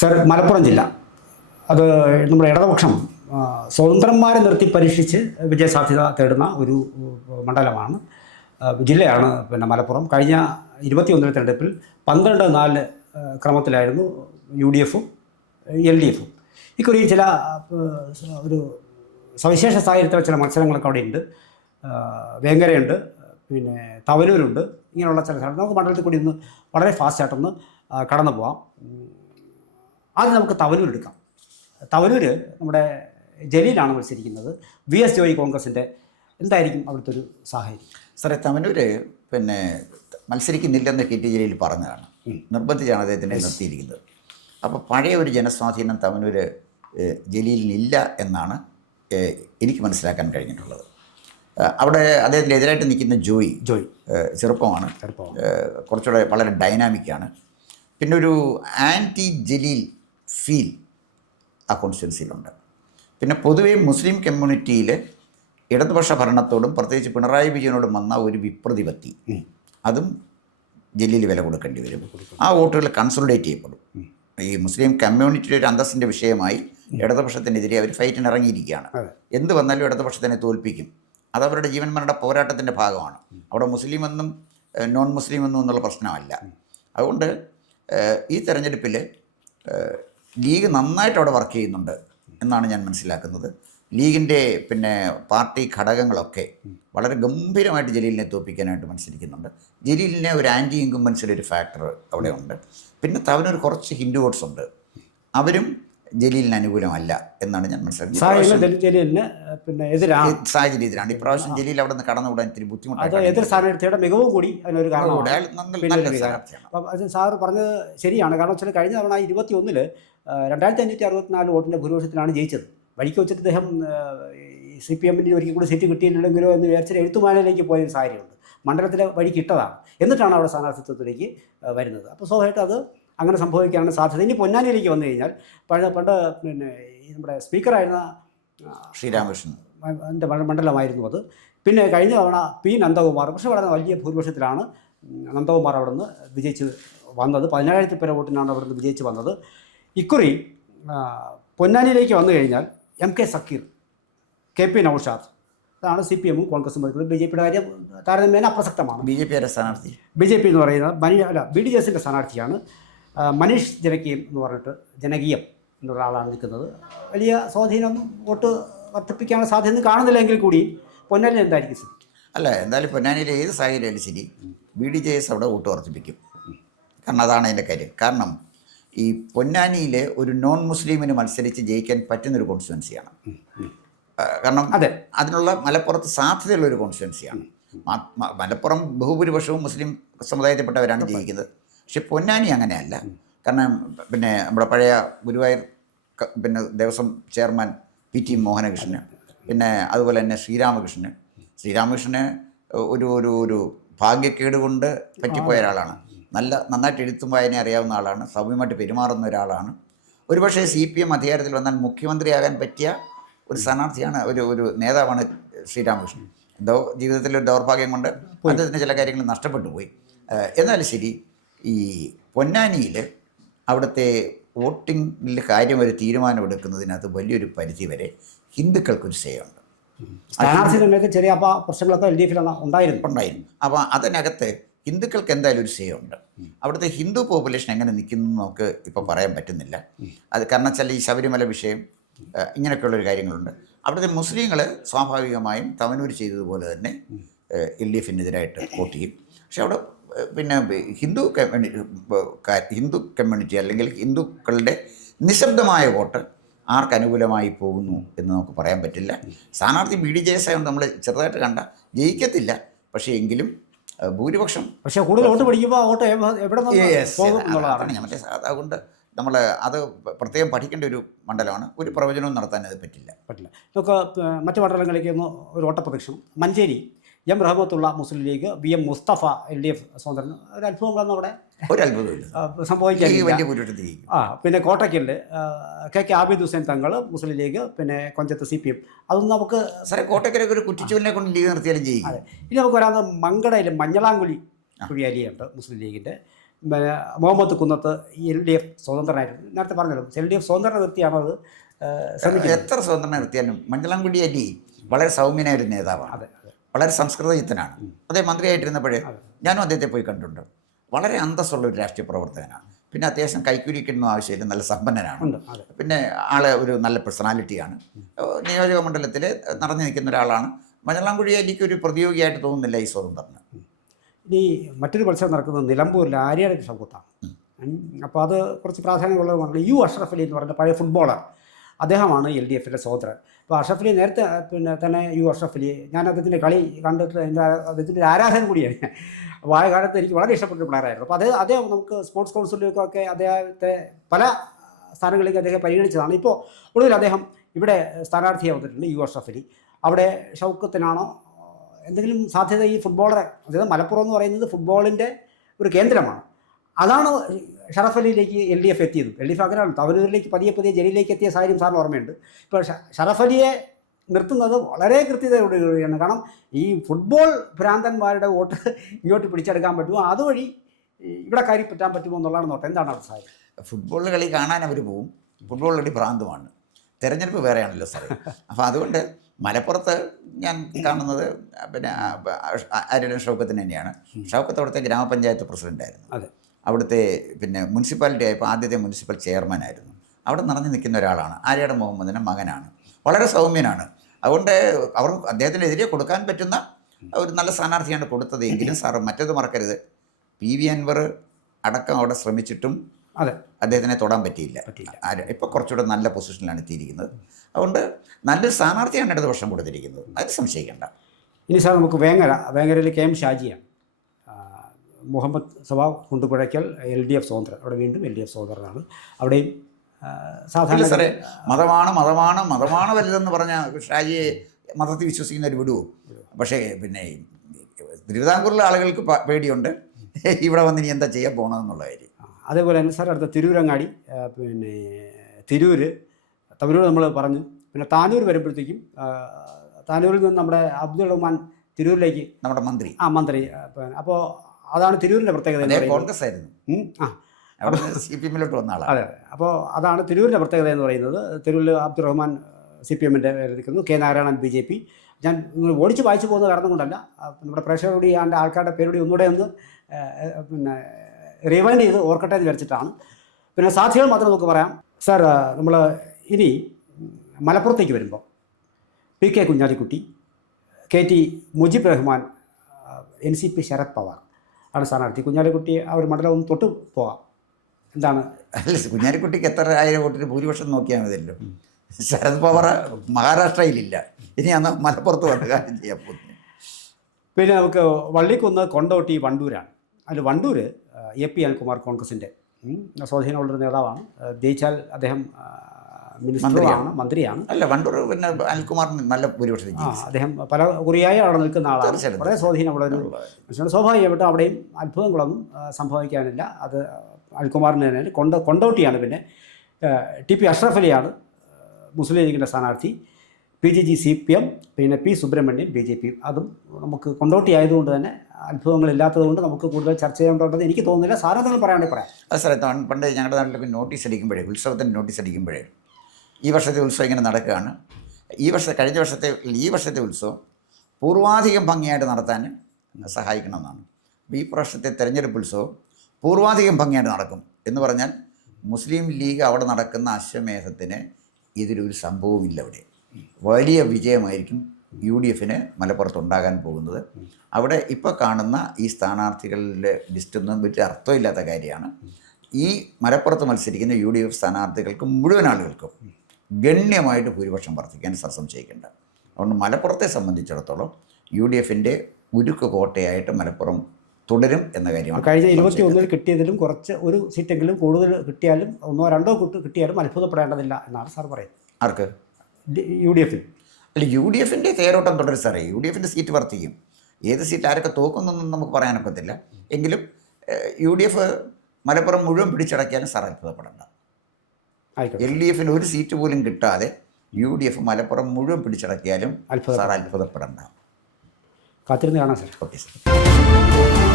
Sir, Malappuram ജില്ല അത് നമ്മുടെ ഇടതുപക്ഷം സ്വതന്ത്രന്മാരെ നിർത്തി പരീക്ഷിച്ച് വിജയസാധ്യത തേടുന്ന ഒരു മണ്ഡലമാണ്, ജില്ലയാണ് പിന്നെ മലപ്പുറം. കഴിഞ്ഞ 21 തെരഞ്ഞെടുപ്പിൽ 12-4 ക്രമത്തിലായിരുന്നു UDFും LDFും. ഇക്കുറിയും ചില ഒരു സവിശേഷ സാഹചര്യത്തിലുള്ള ചില മത്സരങ്ങളൊക്കെ അവിടെ ഉണ്ട്. വേങ്ങരയുണ്ട്, പിന്നെ തവനൂരുണ്ട്. ഇങ്ങനെയുള്ള ചില സ്ഥലം നമുക്ക് മണ്ഡലത്തിൽ കൂടി ഒന്ന് വളരെ ഫാസ്റ്റായിട്ടൊന്ന് കടന്നു പോകാം. ആദ്യം നമുക്ക് തവനൂർ എടുക്കാം. തവനൂർ നമ്മുടെ ജലീലാണ് മത്സരിക്കുന്നത്. VS ജോയി കോൺഗ്രസിൻ്റെ. എന്തായിരിക്കും അവിടുത്തെ ഒരു സാഹചര്യം? സാറേ, തവനൂർ പിന്നെ മത്സരിക്കുന്നില്ലെന്ന് KT ജലീൽ പറഞ്ഞതാണ്. നിർബന്ധിച്ചാണ് അദ്ദേഹത്തിനെ നിർത്തിയിരിക്കുന്നത്. അപ്പോൾ പഴയ ഒരു ജനസ്വാധീനം തവനൂർ ജലീലിനില്ല എന്നാണ് എനിക്ക് മനസ്സിലാക്കാൻ കഴിഞ്ഞിട്ടുള്ളത്. അവിടെ അദ്ദേഹത്തിന് എതിരായിട്ട് നിൽക്കുന്ന ജോയ് ചെറുപ്പമാണ്, കുറച്ചുകൂടെ വളരെ ഡൈനാമിക്കാണ്. പിന്നെ ഒരു ആൻറ്റി ജലീൽ ഫീൽ ആ കോൺസ്റ്റിറ്റ്യുവൻസിയിലുണ്ട്. പിന്നെ പൊതുവേ മുസ്ലിം കമ്മ്യൂണിറ്റിയിൽ ഇടതുപക്ഷ ഭരണത്തോടും പ്രത്യേകിച്ച് പിണറായി വിജയനോടും വന്ന ഒരു വിപ്രതിപത്തി, അതും ജലീൽ വില കൊടുക്കേണ്ടി വരും. ആ വോട്ടുകൾ കൺസോളിഡേറ്റ് ചെയ്യപ്പെടും. ഈ മുസ്ലിം കമ്മ്യൂണിറ്റിയുടെ ഒരു അന്തസ്സിൻ്റെ വിഷയമായി ഇടതുപക്ഷത്തിനെതിരെ അവർ ഫൈറ്റിന് ഇറങ്ങിയിരിക്കുകയാണ്. എന്ത് വന്നാലും ഇടതുപക്ഷത്തിനെ തോൽപ്പിക്കും. അതവരുടെ ജീവന്മാരുടെ പോരാട്ടത്തിൻ്റെ ഭാഗമാണ്. അവിടെ മുസ്ലിം എന്നും നോൺ മുസ്ലിം എന്നും എന്നുള്ള പ്രശ്നമല്ല. അതുകൊണ്ട് ഈ തെരഞ്ഞെടുപ്പിൽ ലീഗ് നന്നായിട്ട് അവിടെ വർക്ക് ചെയ്യുന്നുണ്ട് എന്നാണ് ഞാൻ മനസ്സിലാക്കുന്നത്. ലീഗിൻ്റെ പിന്നെ പാർട്ടി ഘടകങ്ങളൊക്കെ വളരെ ഗംഭീരമായിട്ട് ജലീലിനെ തോൽപ്പിക്കാനായിട്ട് മത്സരിക്കുന്നുണ്ട്. ജലീലിനെ ഒരു ആൻറ്റി ഇൻകംബൻസിൻ്റെ ഒരു ഫാക്ടർ അവിടെ ഉണ്ട്. പിന്നെ തവനൂർ കുറച്ച് ഹിന്ദു വോട്ട്സ് ഉണ്ട്, അവരും ജലീലിന് അനുകൂലമല്ല എന്നാണ് ഞാൻ മനസ്സിലാക്കുന്നത്. സാഹചര്യം എതിരാണ്. ഇപ്രാവശ്യം ജലീൽ അവിടെ നിന്ന് കടന്നുകൂടാൻ ഇത്തിരി ബുദ്ധിമുട്ടാണ്. എതിർ സ്ഥാനാർത്ഥിയുടെ മികവും കൂടി അതിനൊരു കാരണമാണ്. സാർ പറഞ്ഞത് ശരിയാണ്. കാരണം വെച്ചാൽ കഴിഞ്ഞ തവണ 21-ൽ 2564 വോട്ടിൻ്റെ ഭൂരിപക്ഷത്തിലാണ് ജയിച്ചത്. വഴിക്ക് വെച്ചിട്ട് അദ്ദേഹം CPM-ന് ഒരിക്കൽ കൂടി സീറ്റ് കിട്ടിയില്ലെങ്കിലോ എന്ന് വിചാരിച്ചാൽ എഴുത്തുമാലയിലേക്ക് പോയ ഒരു സാഹചര്യമുണ്ട്. മണ്ഡലത്തിലെ വഴിക്ക് ഇട്ടതാണ്, എന്നിട്ടാണ് അവിടെ സ്ഥാനാർത്ഥിത്വത്തിലേക്ക് വരുന്നത്. അപ്പോൾ സ്വാഭാവികമായിട്ട് അത് അങ്ങനെ സംഭവിക്കാനാണ് സാധ്യത. ഇനി പൊന്നാനിയിലേക്ക് വന്നു കഴിഞ്ഞാൽ പണ്ട് പിന്നെ നമ്മുടെ സ്പീക്കറായിരുന്ന ശ്രീരാമകൃഷ്ണൻ എൻ്റെ മണ്ഡലമായിരുന്നു അത്. പിന്നെ കഴിഞ്ഞ തവണ P. നന്ദകുമാർ, പക്ഷേ വളരെ വലിയ ഭൂരിപക്ഷത്തിലാണ് നന്ദകുമാർ അവിടെ നിന്ന് വിജയിച്ച് വന്നത്. 17,000 പേരെ വോട്ടിനാണ് അവിടെ നിന്ന് വിജയിച്ച് വന്നത്. ഇക്കുറി പൊന്നാനിയിലേക്ക് വന്നു കഴിഞ്ഞാൽ MK സക്കീർ, KP നൗഷാദ്, അതാണ് CPM-ഉം കോൺഗ്രസും ഭരിക്കുന്നത്. BJP-യുടെ കാര്യം താരതമ്യേന അപ്രസക്തമാണ്. BJP സ്ഥാനാർത്ഥി BJP എന്ന് പറയുന്നത് BDJസിൻ്റെ സ്ഥാനാർത്ഥിയാണ്. മനീഷ് ജനകീയം എന്ന് പറഞ്ഞിട്ട് ജനകീയം എന്നുള്ള ആളാണ് നിൽക്കുന്നത്. വലിയ സ്വാധീനം വോട്ട് വർദ്ധിപ്പിക്കാനുള്ള സാധ്യത കാണുന്നില്ലെങ്കിൽ കൂടി പൊന്നാനിയിൽ എന്തായിരിക്കും സ്ഥിതി? അല്ല, എന്തായാലും പൊന്നാനിയിലെ ഏത് സാഹചര്യമായാലും ശരി BDJS അവിടെ വോട്ട് വർദ്ധിപ്പിക്കും. കാരണം അതാണ് അതിൻ്റെ കാര്യം. കാരണം ഈ പൊന്നാനിയിലെ ഒരു നോൺ മുസ്ലിമിന് മത്സരിച്ച് ജയിക്കാൻ പറ്റുന്നൊരു കോൺസ്റ്റിറ്റ്യുവൻസിയാണ്. കാരണം അതിനുള്ള മലപ്പുറത്ത് സാധ്യതയുള്ളൊരു കോൺസ്റ്റിറ്റ്യുവൻസിയാണ്. മലപ്പുറം ബഹുഭൂരിപക്ഷവും മുസ്ലിം സമുദായത്തിൽപ്പെട്ടവരാണ് ജയിക്കുന്നത്. പക്ഷെ പൊന്നാനി അങ്ങനെയല്ല. കാരണം പിന്നെ നമ്മുടെ പഴയ ഗുരുവായൂർ പിന്നെ ദേവസ്വം ചെയർമാൻ PT മോഹനകൃഷ്ണന്, പിന്നെ അതുപോലെ തന്നെ ശ്രീരാമകൃഷ്ണന് ഒരു ഒരു ഒരു ഭാഗ്യക്കേട് കൊണ്ട് പറ്റിപ്പോയ ഒരാളാണ്. നന്നായിട്ട് എഴുത്തും വായന അറിയാവുന്ന ആളാണ്, സൗമ്യമായിട്ട് പെരുമാറുന്ന ഒരാളാണ്. ഒരുപക്ഷേ CPM അധികാരത്തിൽ വന്നാൽ മുഖ്യമന്ത്രിയാകാൻ പറ്റിയ ഒരു സ്ഥാനാർത്ഥിയാണ്, ഒരു നേതാവാണ് ശ്രീരാമകൃഷ്ണൻ. എന്തോ ജീവിതത്തിലൊരു ദൗർഭാഗ്യം കൊണ്ട് അദ്ദേഹത്തിന് ചില കാര്യങ്ങൾ നഷ്ടപ്പെട്ടു പോയി. എന്നാലും ശരി, ഈ പൊന്നാനിയിൽ അവിടുത്തെ വോട്ടിങ്ങിൽ കാര്യം ഒരു തീരുമാനമെടുക്കുന്നതിനകത്ത് വലിയൊരു പരിധി വരെ ഹിന്ദുക്കൾക്കൊരു സേയുണ്ട്. ചെറിയ പ്രശ്നങ്ങളൊക്കെ LDF-ൽ ഉണ്ടായിരുന്നു. അപ്പോൾ അതിനകത്ത് ഹിന്ദുക്കൾക്ക് എന്തായാലും ഒരു സേയുണ്ട്. അവിടുത്തെ ഹിന്ദു പോപ്പുലേഷൻ എങ്ങനെ നിൽക്കുന്നു നമുക്ക് ഇപ്പോൾ പറയാൻ പറ്റുന്നില്ല. അത് കാരണം വെച്ചാൽ ഈ ശബരിമല വിഷയം, ഇങ്ങനെയൊക്കെയുള്ളൊരു കാര്യങ്ങളുണ്ട്. അവിടുത്തെ മുസ്ലിങ്ങൾ സ്വാഭാവികമായും തവനൂർ ചെയ്തതുപോലെ തന്നെ LDF-നെതിരായിട്ട് വോട്ട് ചെയ്യും. പക്ഷെ അവിടെ പിന്നെ ഹിന്ദു കമ്മ്യൂണിറ്റി അല്ലെങ്കിൽ ഹിന്ദുക്കളുടെ നിശബ്ദമായ വോട്ട് ആർക്ക് അനുകൂലമായി പോകുന്നു എന്ന് നമുക്ക് പറയാൻ പറ്റില്ല. സ്ഥാനാർത്ഥി BDJS ആയതുകൊണ്ട് നമ്മൾ ചെറുതായിട്ട് കണ്ട ജയിക്കത്തില്ല, പക്ഷേ എങ്കിലും ഭൂരിപക്ഷം, പക്ഷേ കൂടുതൽ വോട്ട് പിടിക്കുമ്പോൾ വോട്ട് എവിടെ അതുകൊണ്ട് നമ്മൾ അത് പ്രത്യേകം പഠിക്കേണ്ട ഒരു മണ്ഡലമാണ്. ഒരു പ്രവചനവും നടത്താൻ അത് പറ്റില്ല. നമുക്ക് മറ്റു മണ്ഡലങ്ങളിലേക്ക് ഒന്ന് ഒരു ഓട്ടപ്രദക്ഷിണം. മഞ്ചേരി M. റഹ്മത്തുള്ള മുസ്ലിം ലീഗ്, VM മുസ്തഫ LDF സ്വതന്ത്രൻ. ഒരു അത്ഭുതങ്ങളൊന്നും അവിടെ സംഭവിക്കാൻ. പിന്നെ കോട്ടയ്ക്കൽ KK ആബിദ് ഹുസൈൻ തങ്ങൾ മുസ്ലിം ലീഗ്, പിന്നെ കൊഞ്ചത്ത് CPM. അതൊന്നും നമുക്ക് സാറേ കോട്ടയ്ക്കലൊക്കെ ഒരു കുറ്റിച്ചുവലിനെ കൊണ്ട് ലീഗ് നിർത്തിയാലും ചെയ്യും. ഇനി നമുക്ക് വരാവുന്ന മങ്കടയിൽ മഞ്ഞളാങ്കുഴി കുഴിയാലിയുണ്ട് മുസ്ലിം ലീഗിൻ്റെ. പിന്നെ മുഹമ്മദ് കുന്നത്ത് LDF സ്വതന്ത്രനായിരുന്നു. നേരത്തെ പറഞ്ഞല്ലോ, LDF സ്വതന്ത്രനെ നിർത്തിയാണ് അത് ശ്രമിക്കുന്നത്. എത്ര സ്വതന്ത്രം നിർത്തിയാലും മണ്ഡലംകുടി അലി വളരെ സൗമ്യനായ ഒരു നേതാവാണ്. അതെ, വളരെ സംസ്കൃതയുക്തനാണ്. അദ്ദേഹം മന്ത്രിയായിട്ടിരുന്നപ്പോഴേ ഞാനും അദ്ദേഹത്തെ പോയി കണ്ടിട്ടുണ്ട്. വളരെ അന്തസ്സുള്ള ഒരു രാഷ്ട്രീയ പ്രവർത്തകനാണ്. പിന്നെ അത്യാവശ്യം കൈക്കൂലിക്കൊന്നും ആവശ്യമില്ല, നല്ല സമ്പന്നനാണ്. പിന്നെ ആള് ഒരു നല്ല പേഴ്സണാലിറ്റിയാണ്. നിയോജക മണ്ഡലത്തിൽ നിറഞ്ഞു നിൽക്കുന്ന ഒരാളാണ്. മഞ്ഞളാംകുഴി അലിക്ക് ഒരു പ്രതിയോഗിയായിട്ട് തോന്നുന്നില്ല ഈ സ്വതന്ത്രന്. ഇനി മറ്റൊരു മത്സരം നടക്കുന്നത് നിലമ്പൂരിൽ ആര്യാട് ഷൗക്കത്താണ്. അപ്പോൾ അത് കുറച്ച് പ്രാധാന്യമുള്ളതാണ്. അഷ്റഫ് അലി എന്ന് പറഞ്ഞ പഴയ ഫുട്ബോളർ, അദ്ദേഹമാണ് LDFൻ്റെ സ്വതന്ത്രൻ. അപ്പോൾ അഷ്റഫ് അലി നേരത്തെ തന്നെ അഷ്റഫ് അലി, ഞാൻ അദ്ദേഹത്തിൻ്റെ കളി കണ്ടിട്ട് അദ്ദേഹത്തിൻ്റെ ആരാധന കൂടിയാണ്. അപ്പോൾ ആ കാലത്ത് എനിക്ക് വളരെ ഇഷ്ടപ്പെട്ട പ്ലെയറായിരുന്നു. അപ്പോൾ അദ്ദേഹം നമുക്ക് സ്പോർട്സ് കൗൺസിലിലേക്കൊക്കെ അദ്ദേഹത്തെ പല സ്ഥാനങ്ങളിലേക്ക് അദ്ദേഹം പരിഗണിച്ചതാണ്. ഇപ്പോൾ ഒടുവിൽ അദ്ദേഹം ഇവിടെ സ്ഥാനാർത്ഥിയായി വന്നിട്ടുണ്ട്, അഷ്റഫ് അലി. അവിടെ ഷൗക്കത്തിനാണോ എന്തെങ്കിലും സാധ്യത? ഈ ഫുട്ബോളറെ, അതായത് മലപ്പുറം എന്ന് പറയുന്നത് ഫുട്ബോളിൻ്റെ ഒരു കേന്ദ്രമാണ്. അതാണ് ഷറഫ് അലിയിലേക്ക് LDF എത്തിയത്. LDF അങ്ങനെയാണ് തവനൂരിലേക്ക് പതിയെ ജലീലിലേക്ക് എത്തിയ സാഹചര്യം സാറിന് ഓർമ്മയുണ്ട്. ഇപ്പോൾ ഷറഫ് അലിയെ നിർത്തുന്നത് വളരെ കൃത്യതയോടുകൂടിയാണ്. കാരണം ഈ ഫുട്ബോൾ ഭ്രാന്തന്മാരുടെ വോട്ട് ഇങ്ങോട്ട് പിടിച്ചെടുക്കാൻ പറ്റുമോ, അതുവഴി ഇവിടെ കയറി പറ്റാൻ പറ്റുമോ എന്നുള്ളതാണ് നോട്ടം. എന്താണ് അവിടെ സാഹചര്യം? ഫുട്ബോൾ കളി കാണാൻ അവർ പോവും. ഫുട്ബോൾ കളി ഭ്രാന്തമാണ്. തെരഞ്ഞെടുപ്പ് വേറെയാണല്ലോ സാറേ. അപ്പോൾ അതുകൊണ്ട് മലപ്പുറത്ത് ഞാൻ കാണുന്നത് പിന്നെ ആര്യടൻ ഷൗക്കത്തിന് തന്നെയാണ്. ഷൗക്കത്ത് അവിടുത്തെ ഗ്രാമപഞ്ചായത്ത് പ്രസിഡൻ്റായിരുന്നു. അവിടുത്തെ പിന്നെ മുനിസിപ്പാലിറ്റി ആയപ്പോൾ ആദ്യത്തെ മുനിസിപ്പൽ ചെയർമാനായിരുന്നു. അവിടെ നിറഞ്ഞു നിൽക്കുന്ന ഒരാളാണ്. ആര്യാടൻ മുഹമ്മദിൻ്റെ മകനാണ്. വളരെ സൗമ്യനാണ്. അതുകൊണ്ട് അദ്ദേഹത്തിനെതിരെ കൊടുക്കാൻ പറ്റുന്ന ഒരു നല്ല സ്ഥാനാർത്ഥിയാണ് കൊടുത്തത്. എങ്കിലും സാറ് മറ്റേത് മറക്കരുത്, PV അൻവർ അടക്കം അവിടെ ശ്രമിച്ചിട്ടും അദ്ദേഹത്തിനെ തൊടാൻ പറ്റിയില്ല. ഇപ്പോൾ കുറച്ചുകൂടെ നല്ല പൊസിഷനിലാണ് എത്തിയിരിക്കുന്നത്. അതുകൊണ്ട് നല്ലൊരു സ്ഥാനാർത്ഥിയാണ് ഇടതുപക്ഷം കൊടുത്തിരിക്കുന്നത്, അത് സംശയിക്കേണ്ട. ഇനി സാർ നമുക്ക് വേങ്ങരയിൽ KM ഷാജിയാണ്. മുഹമ്മദ് സവാബ് കുണ്ടുപുഴയ്ക്കൽ LDF സ്വതന്ത്രൻ. അവിടെ വീണ്ടും LDF സ്വതന്ത്രനാണ്. അവിടെയും സാധാരണ സാറേ മതമാണ് വലുതെന്ന് പറഞ്ഞ ഷാജിയെ മതത്തിൽ വിശ്വസിക്കുന്നവർ വിടുവോ? പക്ഷേ പിന്നെ തിരുവിതാംകൂറിലെ ആളുകൾക്ക് പേടിയുണ്ട് ഇവിടെ വന്ന് ഇനി എന്താ ചെയ്യാൻ പോകണമെന്നുള്ള കാര്യം. അതേപോലെ തന്നെ സാർ അടുത്ത തിരൂരങ്ങാടി, പിന്നെ തവനൂർ നമ്മൾ പറഞ്ഞു. പിന്നെ താനൂർ വരുമ്പോഴത്തേക്കും താനൂരിൽ നിന്ന് നമ്മുടെ അബ്ദുൾ റഹ്മാൻ തിരൂരിലേക്ക്, നമ്മുടെ മന്ത്രി. അപ്പോൾ അതാണ് തിരൂരിൻ്റെ പ്രത്യേകത. കോൺഗ്രസ് ആയിരുന്നു. CPM-ലോട്ട് വന്ന ആളാണ്. അതെ. അപ്പോൾ അതാണ് തിരൂരിൻ്റെ പ്രത്യേകത എന്ന് പറയുന്നത്. തിരൂരിൽ അബ്ദുൾ റഹ്മാൻ CPM-ൻ്റെ നിൽക്കുന്നു, K നാരായണൻ BJP. ഞാൻ ഓടിച്ച് വായിച്ചു പോകുന്ന കാരണം കൊണ്ടല്ല, നമ്മുടെ പ്രേക്ഷകരോട് ഈ ആൾക്കാരുടെ പേരോട് ഒന്നുകൂടെ ഒന്ന് പിന്നെ റിവൈൻഡ് ചെയ്ത് ഓർക്കട്ടെ എന്ന് വിചാരിച്ചിട്ടാണ്. പിന്നെ സാധ്യതകൾ മാത്രം നമുക്ക് പറയാം സാർ. നമ്മൾ ഇനി മലപ്പുറത്തേക്ക് വരുമ്പോൾ PK Kunhalikutty, KT Mujeeb Rahman, NCP Sarath Pawar ആണ് സ്ഥാനാർത്ഥി. കുഞ്ഞാലിക്കുട്ടി ആ ഒരു മണ്ഡലം ഒന്ന് തൊട്ട് പോകാം. എന്താണ്? അല്ല, കുഞ്ഞാലിക്കുട്ടിക്ക് എത്ര 1000 വോട്ടിന് ഭൂരിപക്ഷം നോക്കിയാൽ മതിയല്ലോ. ശരത് പവാർ മഹാരാഷ്ട്രയിലില്ല. ഇനി അന്ന് മലപ്പുറത്ത് വന്ന് കാര്യം ചെയ്യാൻ പോകുന്നു. പിന്നെ നമുക്ക് വള്ളിക്കുന്ന്, കൊണ്ടോട്ടി, വണ്ടൂരാണ്. അതിൽ വണ്ടൂർ AP അനിൽകുമാർ കോൺഗ്രസിൻ്റെ സ്വാധീനമുള്ളൊരു നേതാവാണ്. ജയിച്ചാൽ അദ്ദേഹം മന്ത്രിയാണ്. അല്ല, വണ്ടൂർ പിന്നെ അനിൽകുമാറിന് നല്ല ഭൂരിപക്ഷം. അദ്ദേഹം പല കുറിയായി അവിടെ നിൽക്കുന്ന ആളാണ്. വളരെ സ്വാധീനമുള്ളൊരു മനുഷ്യനാണ്. സ്വാഭാവികമായിട്ടും അവിടെയും അത്ഭുതങ്ങളൊന്നും സംഭവിക്കാനില്ല. അത് അനിൽകുമാറിന് തന്നെ. കൊണ്ടോട്ടിയാണ്. പിന്നെ TP അഷ്റഫ് അലിയാണ് മുസ്ലിം ലീഗിൻ്റെ സ്ഥാനാർത്ഥി. PGG CPM, പിന്നെ P സുബ്രഹ്മണ്യൻ BJP. അതും നമുക്ക് കൊണ്ടോട്ടി ആയതുകൊണ്ട് തന്നെ അത്ഭുതങ്ങളില്ലാത്തതുകൊണ്ട് നമുക്ക് കൂടുതൽ ചർച്ച ചെയ്യേണ്ടതുണ്ടെന്ന് എനിക്ക് തോന്നുന്നില്ല. സാറെന്തെങ്കിലും പറയാണെങ്കിൽ പറയാം. അത് സാറേ, പണ്ട് ഞങ്ങളുടെ നാട്ടിലൊക്കെ നോട്ടീസ് അടിക്കുമ്പോഴേ, ഉത്സവത്തിൻ്റെ നോട്ടീസ് അടിക്കുമ്പോഴേ, ഈ വർഷത്തെ ഉത്സവം ഇങ്ങനെ നടക്കുകയാണ്, ഈ വർഷത്തെ ഉത്സവം പൂർവാധികം ഭംഗിയായിട്ട് നടത്താൻ സഹായിക്കണമെന്നാണ്. അപ്പോൾ ഈ പ്രാവശ്യത്തെ തെരഞ്ഞെടുപ്പ് ഉത്സവം പൂർവാധികം ഭംഗിയായിട്ട് നടക്കും എന്ന് പറഞ്ഞാൽ മുസ്ലിം ലീഗ് അവിടെ നടക്കുന്ന അശ്വമേധത്തിന് ഇതിലൊരു സംഭവമില്ല. അവിടെ വലിയ വിജയമായിരിക്കും UDFന് മലപ്പുറത്തുണ്ടാകാൻ പോകുന്നത്. അവിടെ ഇപ്പോൾ കാണുന്ന ഈ സ്ഥാനാർത്ഥികളുടെ ലിസ്റ്റൊന്നും വലിയ അർത്ഥമില്ലാത്ത കാര്യമാണ്. ഈ മലപ്പുറത്ത് മത്സരിക്കുന്ന UDF സ്ഥാനാർത്ഥികൾക്ക് മുഴുവൻ ആളുകൾക്കും ഗണ്യമായിട്ട് ഭൂരിപക്ഷം വർദ്ധിക്കാൻ സംശയിക്കേണ്ട. അതുകൊണ്ട് മലപ്പുറത്തെ സംബന്ധിച്ചിടത്തോളം UDFൻ്റെ ഉരുക്ക് കോട്ടയായിട്ട് മലപ്പുറം തുടരും എന്ന കാര്യമാണ്. കഴിഞ്ഞ 21 കിട്ടിയതിലും കുറച്ച് ഒരു സീറ്റെങ്കിലും കൂടുതൽ കിട്ടിയാലും 1 or 2 കിട്ടിയാലും അത്ഭുതപ്പെടേണ്ടതില്ല എന്നാണ് സാർ പറയുന്നത്. ആർക്ക്? UDF. അല്ല, UDFൻ്റെ തേരോട്ടം തുടരും സാറേ. UDFൻ്റെ സീറ്റ് വർദ്ധിക്കും. ഏത് സീറ്റ് ആരൊക്കെ തോക്കുന്നൊന്നും നമുക്ക് പറയാനൊക്കത്തില്ല. എങ്കിലും UDF മലപ്പുറം മുഴുവൻ പിടിച്ചടക്കിയാലും സാർ അത്ഭുതപ്പെടേണ്ട. LDFന് ഒരു സീറ്റ് പോലും കിട്ടാതെ UDF മലപ്പുറം മുഴുവൻ പിടിച്ചടക്കിയാലും സാർ അത്ഭുതപ്പെടേണ്ട. കാത്തിരുന്ന് കാണാം സാർ. Okay sir.